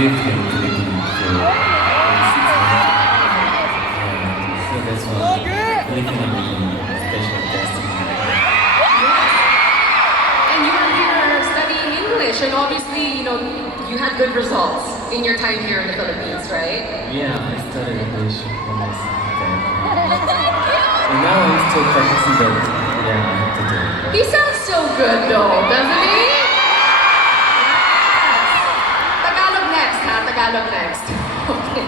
lived in the Philippines for over 6 months. So that's why Filipino became a special destiny. And you were here studying English, and obviously, you had good results in your time here in the Philippines, right? Yeah, I studied English almost then. And now I'm still practicing, but yeah, I have to do it. He sounds so good though, doesn't he? Tagalog next, huh? Tagalog next. Okay.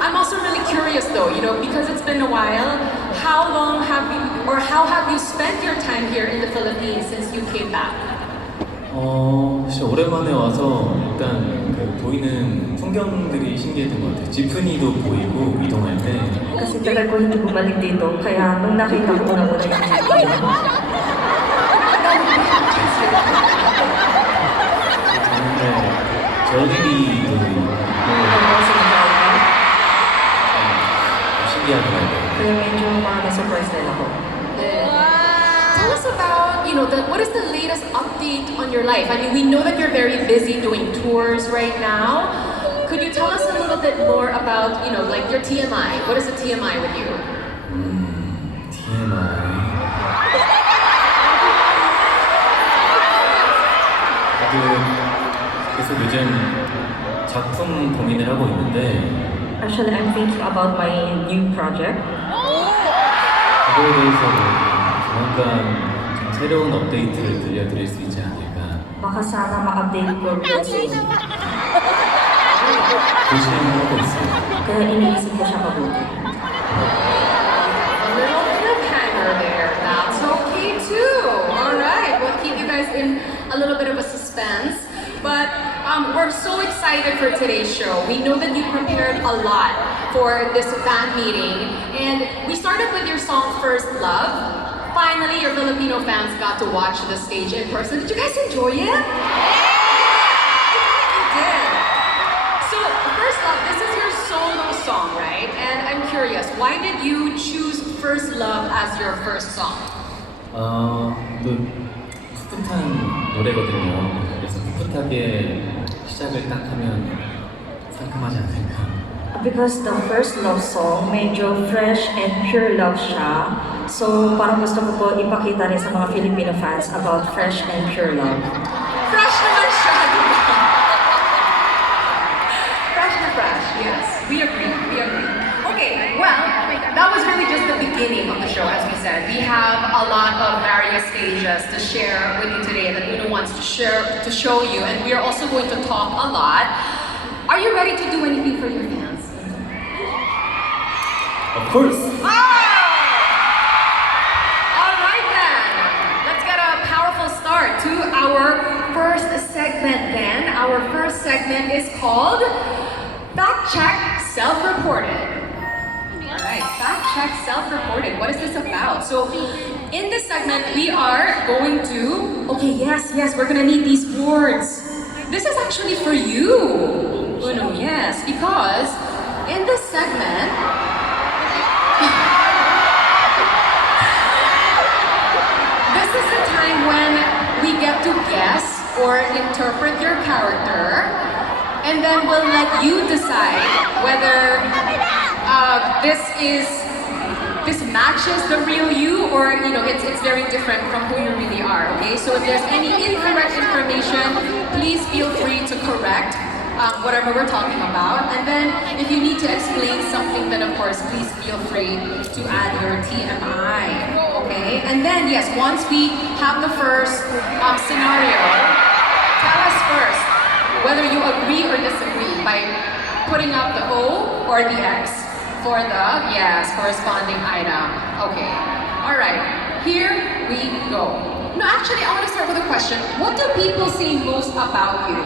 I'm also really curious though, because it's been a while, how have you spent your time here in the Philippines since you came back? 진짜 오랜만에 와서 일단 그 보이는 풍경들이 신기했던 것 같아요. 지프니도 보이고 이동할 때. Kasi tagal ko hindi bumalik dito, kaya nung nakita ko na muna yung 근데 저들이도 신기하더라고요. Kaya medyo parang na-surprise din ako. Tell us about, what is the latest update on your life? I mean, we know that you're very busy doing tours right now. Could you tell us a little bit more about, like your TMI? What is the TMI with you? TMI. 계속 요즘 작품 고민을 하고 있는데 Actually, I'm thinking about my new project. 그거에 대해서 조만간 좀 새로운 업데이트를 들려드릴 수 있지 않을까. Baka sana ma-update ko real soon. 조심하고 있어요. Kaya iniisip ko siya mabuti. A little cliffhanger there. That's okay too. All right, we'll keep you guys in a little bit of a suspense. But we're so excited for today's show. We know that you prepared a lot for this fan meeting. And we started with your song First Love. Finally, your Filipino fans got to watch the stage in person. Did you guys enjoy it? You did. So, First Love, this is your solo song, right? And I'm curious, why did you choose First Love as your first song? 또 풋풋한 노래거든요. 그래서 풋풋하게 시작을 딱 하면 상큼하지 않을까. Because the first love song, medyo fresh and pure love siya. So, parang gusto ko po ipakita rin sa mga Filipino fans about fresh and pure love. Fresh naman siya, di ba? Fresh na fresh, yes. We agree. Okay, well, that was really just the beginning of the show, as we said. We have a lot of various stages to share with you today that Uno wants to show you, and we are also going to talk a lot. Are you ready to do anything for your fans? Of course. All right then, let's get a powerful start to our first segment then. Our first segment is called Fact Check Self-Reported. All right, Fact Check Self-Reported. What is this about? So, in this segment, we are going to... Okay, yes, we're gonna need these words. This is actually for you, Uno, yes, because in this segment, this is the time when we get to guess or interpret your character, and then we'll let you decide whether this matches the real you, or it's very different from who you really are. Okay, so if there's any incorrect information, please feel free to correct whatever we're talking about. And then if you need to explain something, then of course please feel free to add your TMI. Okay, and then yes, once we have the first scenario, tell us first whether you agree or disagree by putting up the O or the X for the corresponding item. Okay, all right, here we go. No, actually, I want to start with a question. What do people say most about you?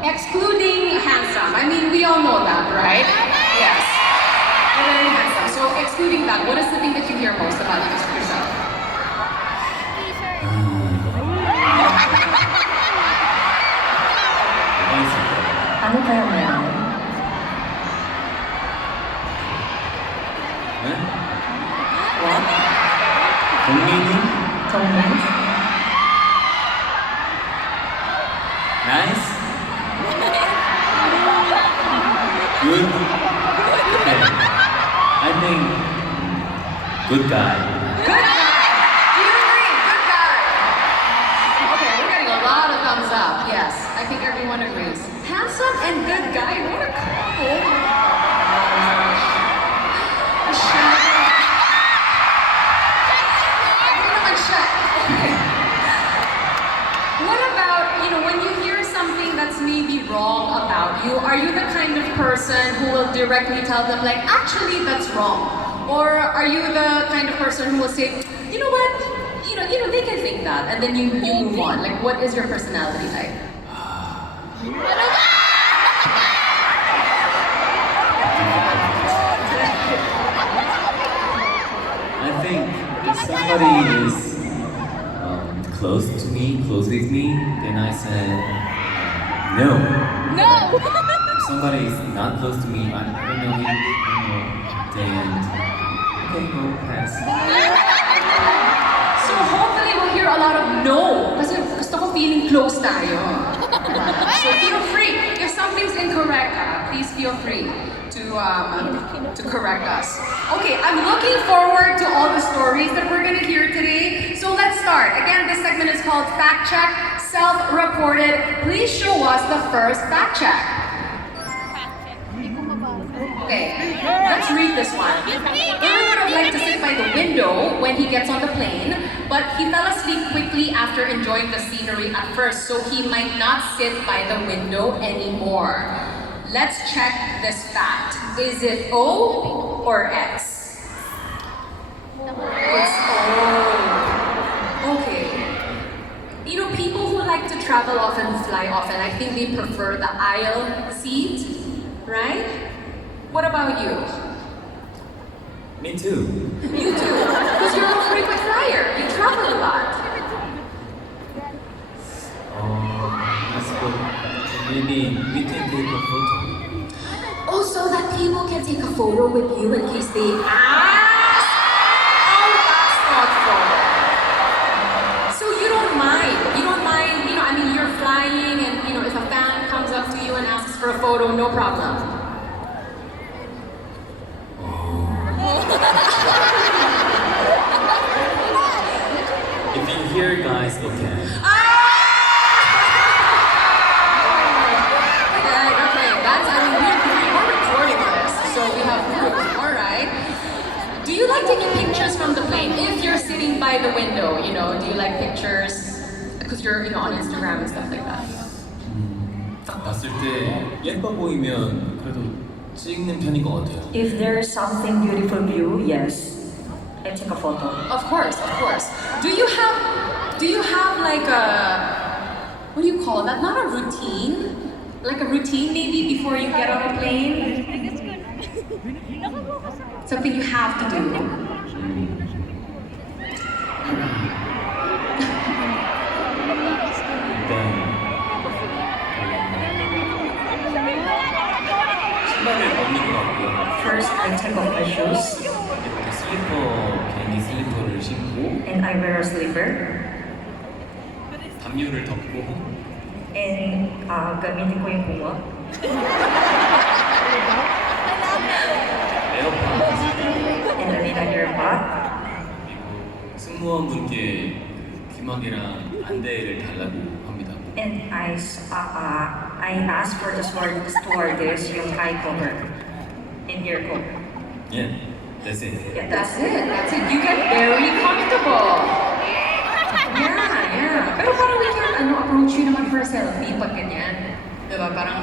Excluding handsome. I mean, we all know that, right? Yes. You're very handsome. So, excluding that, what is the thing that you hear most about yourself? Ano kaya meron? What? 정민이? Comments? 나이스? Good. Okay. I think good guy. Good guy. Do you agree? Good guy. Okay, we're getting a lot of thumbs up. Yes, I think everyone agrees. Handsome and good guy. What a couple. What about, when you hear something that's maybe wrong about you, are you the kind of person who will directly tell them, like, actually, that's wrong? Or are you the kind of person who will say, you know what, they can think that, and then you move on? Like, what is your personality like? I think if somebody is close to me, close with me, then I said no. No! If somebody is not close to me, I don't know him, then okay, go pass. So hopefully we'll hear a lot of no. Kasi gusto ko feeling close tayo. So feel free. If something's incorrect, please feel free to correct us. Okay, I'm looking forward to all the stories that we're gonna hear today. So let's start. Again, this segment is called Fact Check, Self-Reported. Please show us the first fact check. Okay, let's read this one. Aaron would have liked to sit by the window when he gets on the plane, but he fell asleep quickly after enjoying the scenery at first, so he might not sit by the window anymore. Let's check this fact. Is it O or X? It's O. Okay. People who like to travel often, fly often, I think they prefer the aisle seat, right? What about you? Me too. You too, because you're a frequent flyer. You travel a lot. Let's go. Maybe we can take a photo. Oh, so that people can take a photo with you in case they ask? Oh, that's thoughtful. So you don't mind. You're flying and, if a fan comes up to you and asks for a photo, no problem. If you hear guys, okay. Okay, we're recording this, so we have proof. All right. Do you like taking pictures from the plane? If you're sitting by the window, do you like pictures? Because you're, on Instagram and stuff like that. 딱 봤을 때 예뻐 보이면 그래도 찍는 편인 것 같아요. If there's something beautiful view, yes, I take a photo. Of course. Do you have like a, what do you call that? Not a routine? Like a routine maybe before you get on a plane? Something you have to do. 신발을 벗는 것 같고요. First, I take off my shoes 이렇게 비행기 슬리퍼를 신고 and I wear a slipper 담요를 덮고 and gamitin ko yung bunga 에어팟 and then in a earbud 그리고 승무원분께 귀마개랑 안대를 달라고 합니다. and I ask for the stewardess yung eye cover and ear cover. Yeah, that's it. Yeah, That's it. You get very comfortable. Yeah. Pero parang we can approach you naman for a selfie pag ganyan. Diba? Parang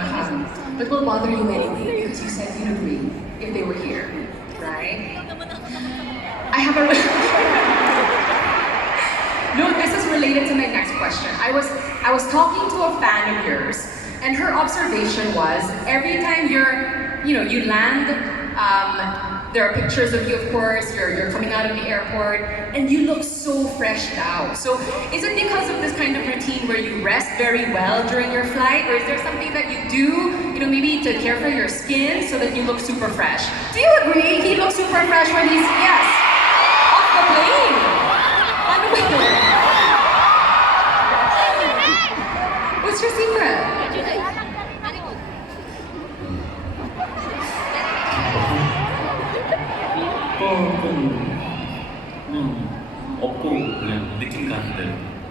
but will bother you anyway because you said you'd agree if they were here. Right? I have a... No, this is related to my next question. I was talking to a fan of yours, and her observation was every time you land, there are pictures of you, of course. You're coming out of the airport, and you look so fresh out. So, is it because of this kind of routine where you rest very well during your flight, or is there something that you do, maybe to care for your skin so that you look super fresh? Do you agree? He looks super fresh when he's off the plane. Ano ba yun? What's your secret?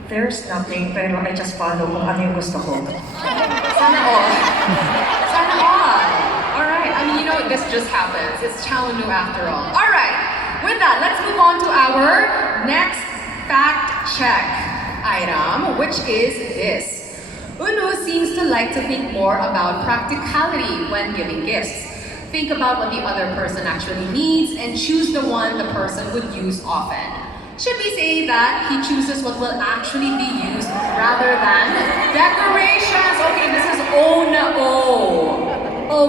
There's nothing, pero I just follow kung ano yung gusto ko. Sana all. Sana all. Alright, I mean, you know, this just happens. It's Chalunu after all. Alright, with that, let's move on to our next fact check item, which is this. Unu seems to like to think more about practicality when giving gifts. Think about what the other person actually needs and choose the one the person would use often. Should we say that he chooses what will actually be used rather than decorations? Okay, this is oh no.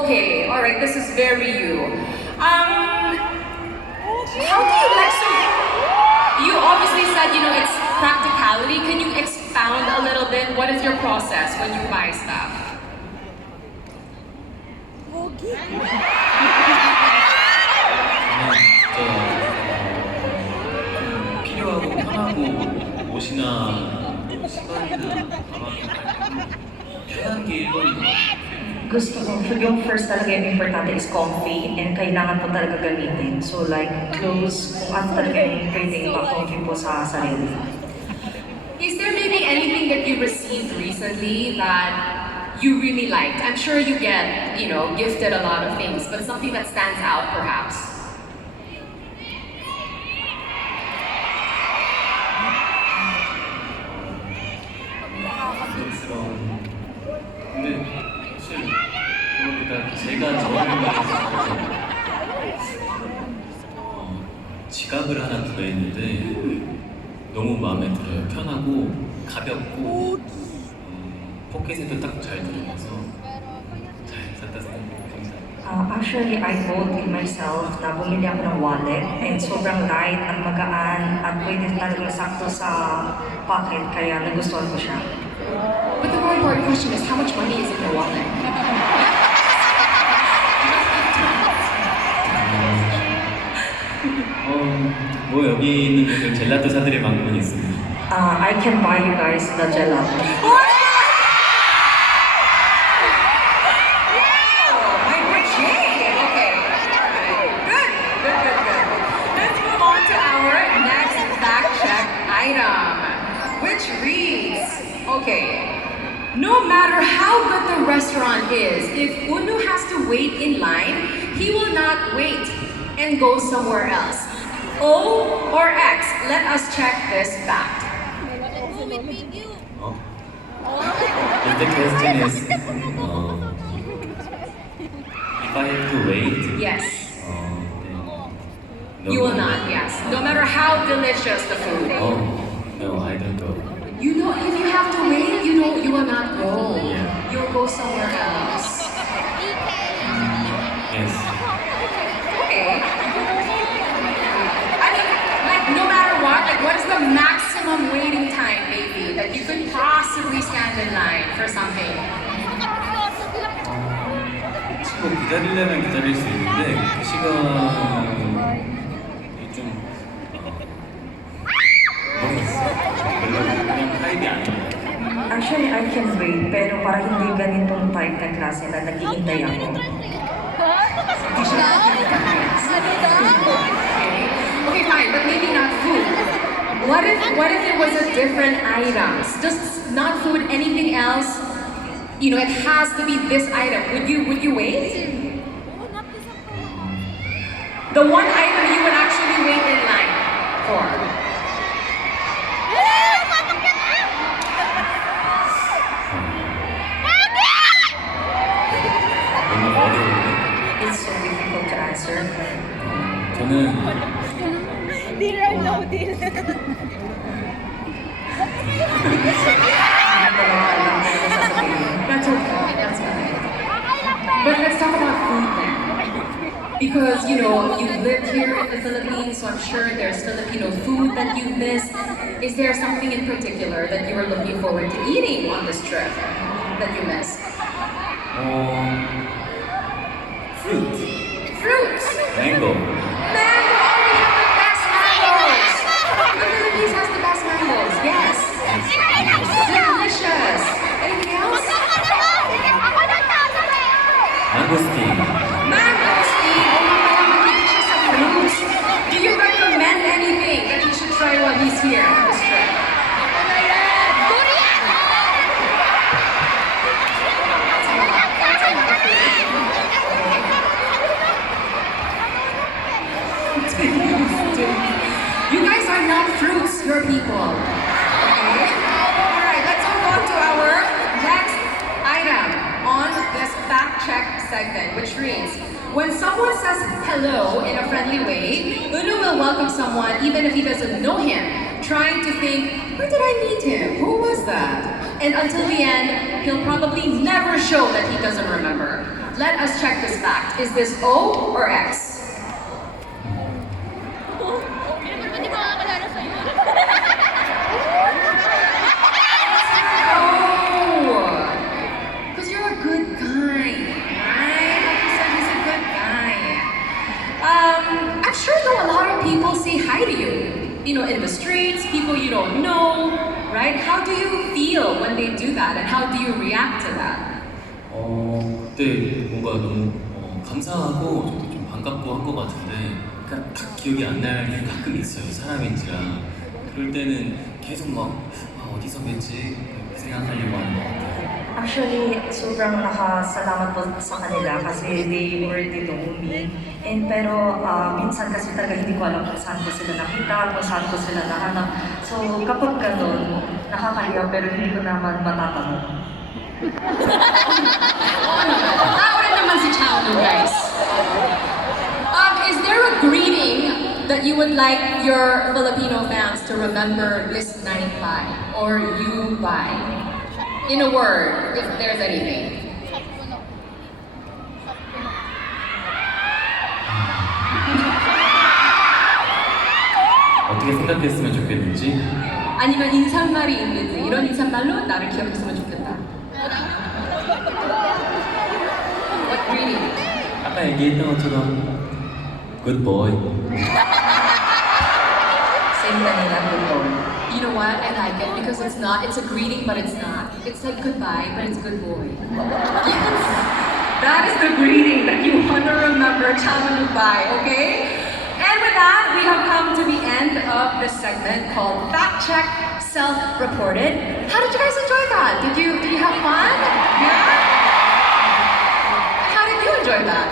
Okay, alright, this is very you. How do you like so you obviously said, you know, it's practicality. Can you expound a little bit? What is your process when you buy stuff? 필요하고 편하고 옷이나 시간이나 가방이나 편한 게 1번인 것 같아요. Gusto ko, yung first talaga yung importante is comfy and kailangan po talaga gamitin. So like clothes, kung ano talaga yung pwedeng ma-comfy po sa sarili. Is there maybe anything that you received recently that you really liked? I'm sure you get, you know, gifted a lot of things, but something that stands out perhaps. 부담스러운. 근데 사실 그것보다 제가 저를 위해서 지갑을 하나 구매했는데 너무 마음에 들어요. 편하고 가볍고 포켓에도 딱 잘 들어가서 잘 샀다 생각합니다. Actually, I bought in myself na bumili ako ng wallet and sobrang light at magaan at pwede talagang sakto sa pocket kaya nagustuhan ko siya. But the more important question is how much money is in your wallet? 뭐 여기 있는 분들 젤라또 사드릴 만큼은 있습니다. I can buy you guys the gelato. Let's move on to our next fact check item, which reads, okay, no matter how good the restaurant is, if Unu has to wait in line, he will not wait and go somewhere else. O or X, let us check this fact. If the question is, if I have to wait, Yes, then you will not, yes. No matter how delicious the food. Oh, no, I don't go. You know, if you have to wait, you know, you will not go. Yeah. You'll go somewhere else. Yes. Okay. I mean, like, no matter what, like, what is the maximum waiting time, maybe, that you could possibly stand in line for something? 뭐 기다리려면 기다릴 수 있는데 그 시간이 좀 모르겠어요. 별로 그냥 타입이 아니에요. Actually, I can wait pero para hindi ganitong type na klase na naghihintay ako. Okay, fine, but maybe not food. What if it was a different items? Just not food, anything else? You know, it has to be this item. Would you wait? The one item you would actually wait in line for. 너무 어려운데 It's so difficult to answer. 저는 Deal or no deal? Hindi ko lang alam kung ano sasabihin. That's okay. That's fine. But let's talk about food then. Because, you know, you live here in the Philippines, so I'm sure there's Filipino food that you miss. Is there something in particular that you are looking forward to eating on this trip that you miss? fruit, Fruits! mango. Mango! Oh, we have the best mangoes! The Philippines has the best mangoes, yes! Delicious! Anything else? Mangosteen. Mangosteen! Oh my God, delicious of fruits! Do you recommend anything that he should try while he's here on this trip? hello in a friendly way, Uno will welcome someone even if he doesn't know him, trying to think, where did I meet him? Who was that? And until the end, he'll probably never show that he doesn't remember. Let us check this fact. Is this O or X? Hindi makakalala sa'yo. Because you're a good guy, right? Like you said, he's a good guy. I'm sure though a lot of people say hi to you. You know, in the streets, people you don't know, right? How do you feel when they do that, and how do you react to that? 그때 뭔가 너무 감사하고 저도 좀 반갑고 한 것 같은데 그러니까 딱 기억이 안 날 게 가끔 있어요. 사람인지라. 그럴 때는 계속 막 어디서 뵀지 생각하려고 하는 것 같아요. Actually, sobrang nakasalamat po sa kanila kasi they already know me. And pero minsan kasi talaga hindi ko alam kung saan ko sila nakita, kung saan ko sila nahanap. So kapag ganun, nakakaliwa pero hindi ko naman matatanong. Tao rin naman si Chao, guys. Is there a greeting that you would like your Filipino fans to remember this night by, or you by? In a word, if there's anything. 어떻게 생각했으면 좋겠는지 아니면 인사말이 있는지, 이런 인사말로 나를 기억했으면 좋겠다. What greeting? 아까 얘기했던 것처럼 good boy. Same kanila, good boy. You know what? I like it because it's not. It's a greeting, but it's not. It's like goodbye, but it's good boy. Yes. That is the greeting that you want to remember. Goodbye, okay? And with that, we have come to the end of this segment called Fact Check Self-Reported. How did you guys enjoy that? Did you have fun? Yeah. How did you enjoy that?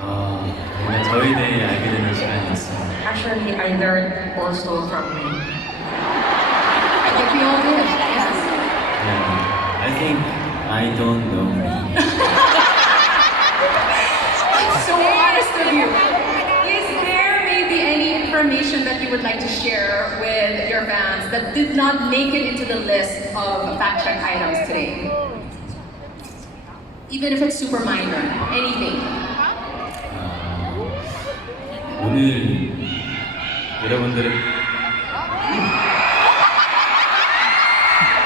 뭔가 저에 대해 알게 되는 시간이었어요. Actually, I learned also from me. I think we all did. Yes. Yeah, I think I don't know me. So honest of you. Is there maybe any information that you would like to share with your fans that did not make it into the list of fact check items today? Even if it's super minor, anything. 오늘 여러분들의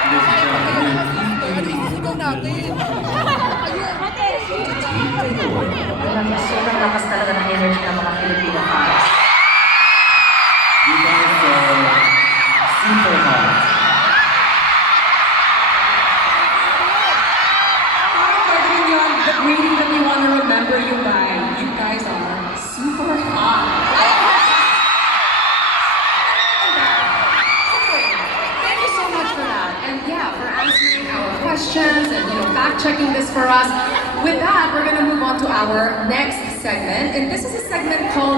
근데 진짜 오늘 Sobrang lakas talaga ng energy ng mga Filipino fans. You guys are super hot. The greeting that we want to remember you by. You guys are super hot. Thank you so much for that. And yeah, for answering our questions and fact checking this for us. With that, we're gonna move on to our next segment. And this is a segment called